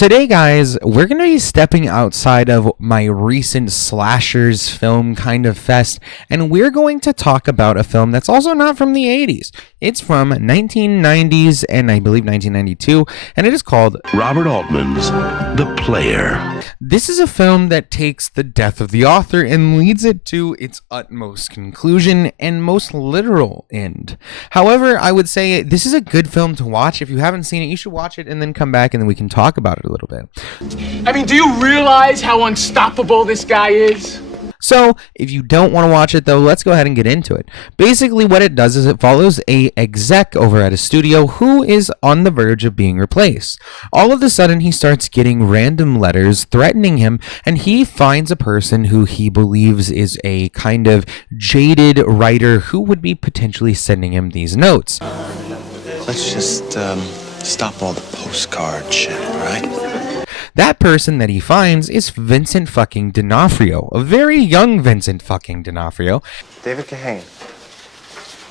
Today, guys, we're going to be stepping outside of my recent slashers film kind of fest, and we're going to talk about a film that's also not from the 80s. It's from 1990s and I believe 1992, and it is called Robert Altman's The Player. This is a film that takes the death of the author and leads it to its utmost conclusion and most literal end. However, I would say this is a good film to watch. If you haven't seen it, you should watch it and then come back and then we can talk about it a little bit. I mean, do you realize how unstoppable this guy is? So, if you don't want to watch it though, let's go ahead and get into it. Basically, what it does is it follows a exec over at a studio who is on the verge of being replaced. All of a sudden, he starts getting random letters threatening him, and he finds a person who he believes is a kind of jaded writer who would be potentially sending him these notes. Let's just stop all the postcard shit, all right? That person that he finds is Vincent fucking D'Onofrio, a very young Vincent fucking D'Onofrio. David Kahane,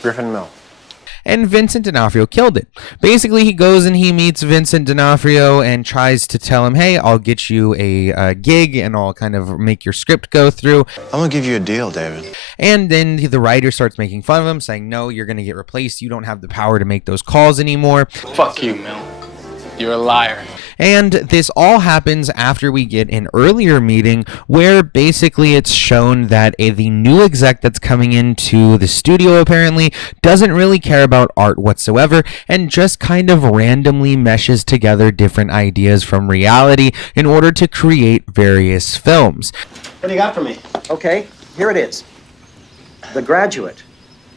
Griffin Mill. And Vincent D'Onofrio killed it. Basically, he goes and he meets Vincent D'Onofrio and tries to tell him, hey, I'll get you a gig and I'll kind of make your script go through. I'm gonna give you a deal, David. And then the writer starts making fun of him, saying, no, you're going to get replaced. You don't have the power to make those calls anymore. Fuck you, Mill. You're a liar. And this all happens after we get an earlier meeting where basically it's shown that the new exec that's coming into the studio apparently doesn't really care about art whatsoever and just kind of randomly meshes together different ideas from reality in order to create various films. What do you got for me? Okay, here it is. The Graduate.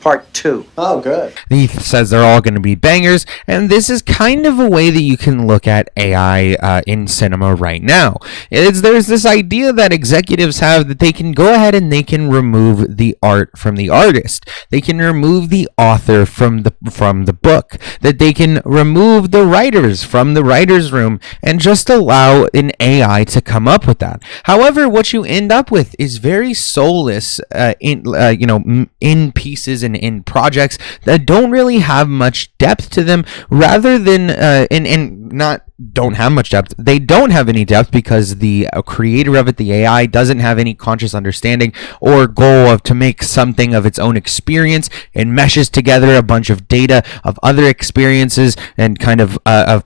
Part 2. Oh, good. He says they're all going to be bangers, and this is kind of a way that you can look at AI in cinema right now. There's this idea that executives have that they can go ahead and they can remove the art from the artist. They can remove the author from the book. That they can remove the writers from the writer's room and just allow an AI to come up with that. However, what you end up with is very soulless in pieces and in projects that don't really have much depth to them, rather than don't have much depth. They don't have any depth because the creator of it, the AI, doesn't have any conscious understanding or goal of to make something of its own experience. It meshes together a bunch of data of other experiences and kind of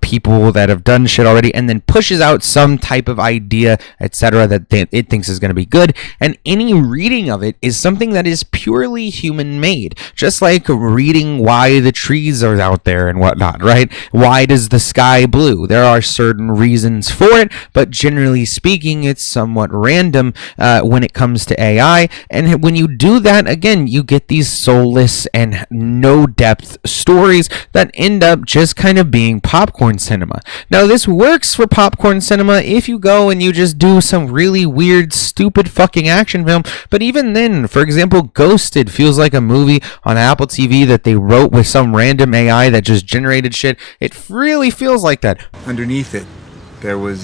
people that have done shit already, and then pushes out some type of idea, etc., that it thinks is going to be good. And any reading of it is something that is purely human made, just like reading why the trees are out there and whatnot, right? Why does the sky blue? There are certain reasons for it, but generally speaking, it's somewhat random when it comes to AI. And when you do that, again, you get these soulless and no depth stories that end up just kind of being popcorn cinema. Now, this works for popcorn cinema if you go and you just do some really weird, stupid fucking action film. But even then, for example, Ghosted feels like a movie on Apple TV that they wrote with some random AI that just generated shit. It really feels like that. Underneath it, there was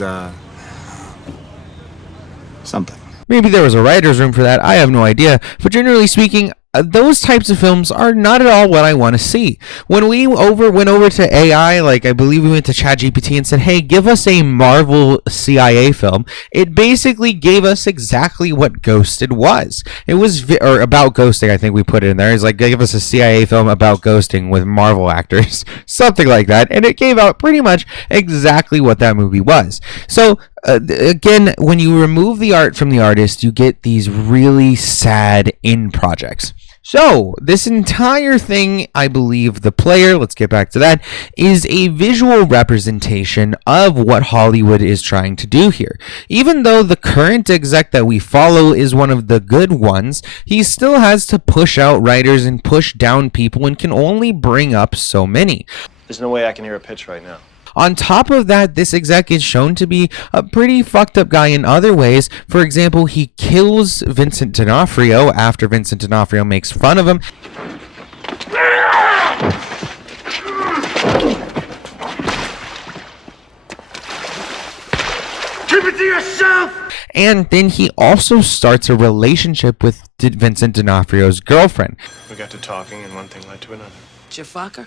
something. Maybe there was a writer's room for that. I have no idea. But generally speaking, those types of films are not at all what I want to see. When we went over to AI, like I believe we went to ChatGPT and said, hey, give us a Marvel CIA film, it basically gave us exactly what Ghosted was. It was, or about ghosting, I think we put it in there. It's like, give us a CIA film about ghosting with Marvel actors, something like that. And it gave out pretty much exactly what that movie was. So, again, when you remove the art from the artist, you get these really sad end projects. So, this entire thing, I believe The Player, let's get back to that, is a visual representation of what Hollywood is trying to do here. Even though the current exec that we follow is one of the good ones, he still has to push out writers and push down people and can only bring up so many. There's no way I can hear a pitch right now. On top of that, this exec is shown to be a pretty fucked up guy in other ways. For example, he kills Vincent D'Onofrio after Vincent D'Onofrio makes fun of him. Keep it to yourself! And then he also starts a relationship with Vincent D'Onofrio's girlfriend. We got to talking and one thing led to another. Did you fuck her?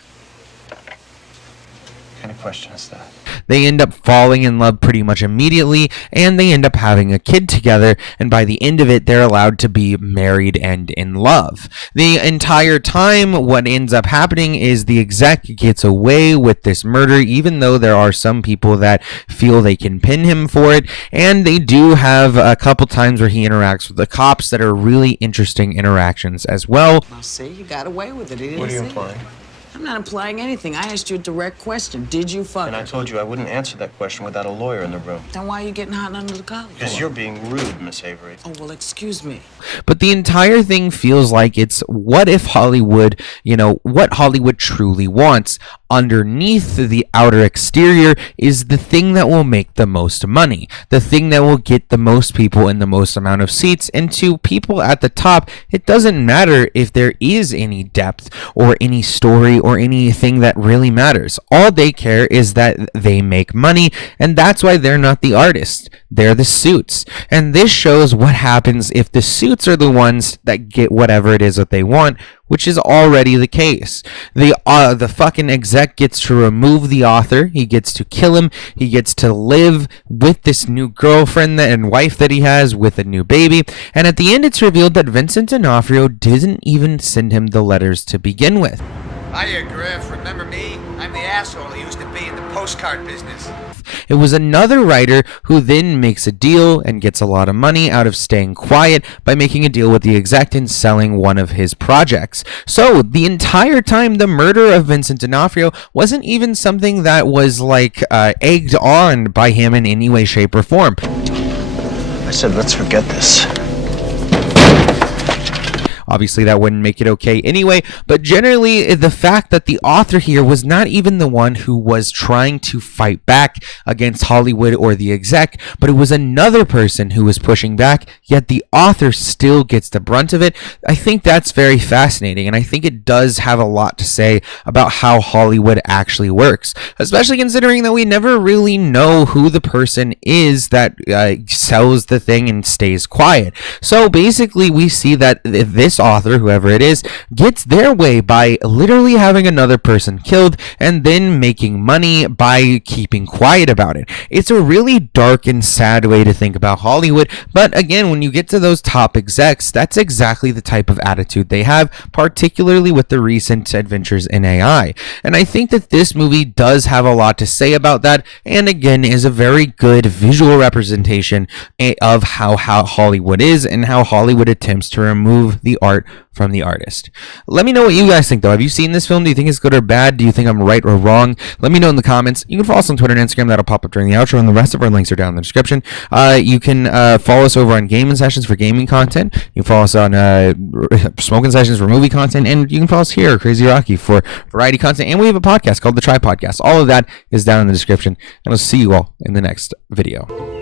What kind of question is that? They end up falling in love pretty much immediately, and they end up having a kid together, and by the end of it, they're allowed to be married and in love. The entire time, what ends up happening is the exec gets away with this murder, even though there are some people that feel they can pin him for it, and they do have a couple times where he interacts with the cops that are really interesting interactions as well. Well, see, you got away with it. He didn't What are you see implying? it. I'm not implying anything. I asked you a direct question. Did you fuck And I her? told you I wouldn't answer that question without a lawyer in the room. Then why are you getting hot under the collar? Because you're being rude, Miss Avery. Oh, well, excuse me. But the entire thing feels like it's what if Hollywood, what Hollywood truly wants. Underneath the outer exterior is the thing that will make the most money, the thing that will get the most people in the most amount of seats. And to people at the top, it doesn't matter if there is any depth or any story or anything that really matters. All they care is that they make money, and that's why they're not the artists. They're the suits. And this shows what happens if the suits are the ones that get whatever it is that they want, which is already the case. The fucking exec gets to remove the author. He gets to kill him. He gets to live with this new girlfriend and wife that he has with a new baby. And at the end, it's revealed that Vincent D'Onofrio didn't even send him the letters to begin with. Hiya, Griff. Remember me? I'm the asshole who used to be in the postcard business. It was another writer who then makes a deal and gets a lot of money out of staying quiet by making a deal with the exec and selling one of his projects. So the entire time, the murder of Vincent D'Onofrio wasn't even something that was egged on by him in any way, shape, or form. I said, let's forget this. Obviously, that wouldn't make it okay anyway, but generally, the fact that the author here was not even the one who was trying to fight back against Hollywood or the exec, but it was another person who was pushing back, yet the author still gets the brunt of it. I think that's very fascinating, and I think it does have a lot to say about how Hollywood actually works, especially considering that we never really know who the person is that sells the thing and stays quiet. So basically, we see that this author, whoever it is, gets their way by literally having another person killed and then making money by keeping quiet about it. It's a really dark and sad way to think about Hollywood, but again, when you get to those top execs, that's exactly the type of attitude they have, particularly with the recent adventures in AI. And I think that this movie does have a lot to say about that, and again, is a very good visual representation of how Hollywood is and how Hollywood attempts to remove the art from the artist. Let me know what you guys think, though. Have you seen this film? Do you think it's good or bad? Do you think I'm right or wrong? Let me know in the comments. You can follow us on Twitter and Instagram. That'll pop up during the outro, and the rest of our links are down in the description. You can follow us over on Gaming Sessions for gaming content. You can follow us on Smoking Sessions for movie content, and you can follow us here, CrazyRocky, for variety content. And we have a podcast called The Try Podcast. All of that is down in the description, and I'll see you all in the next video.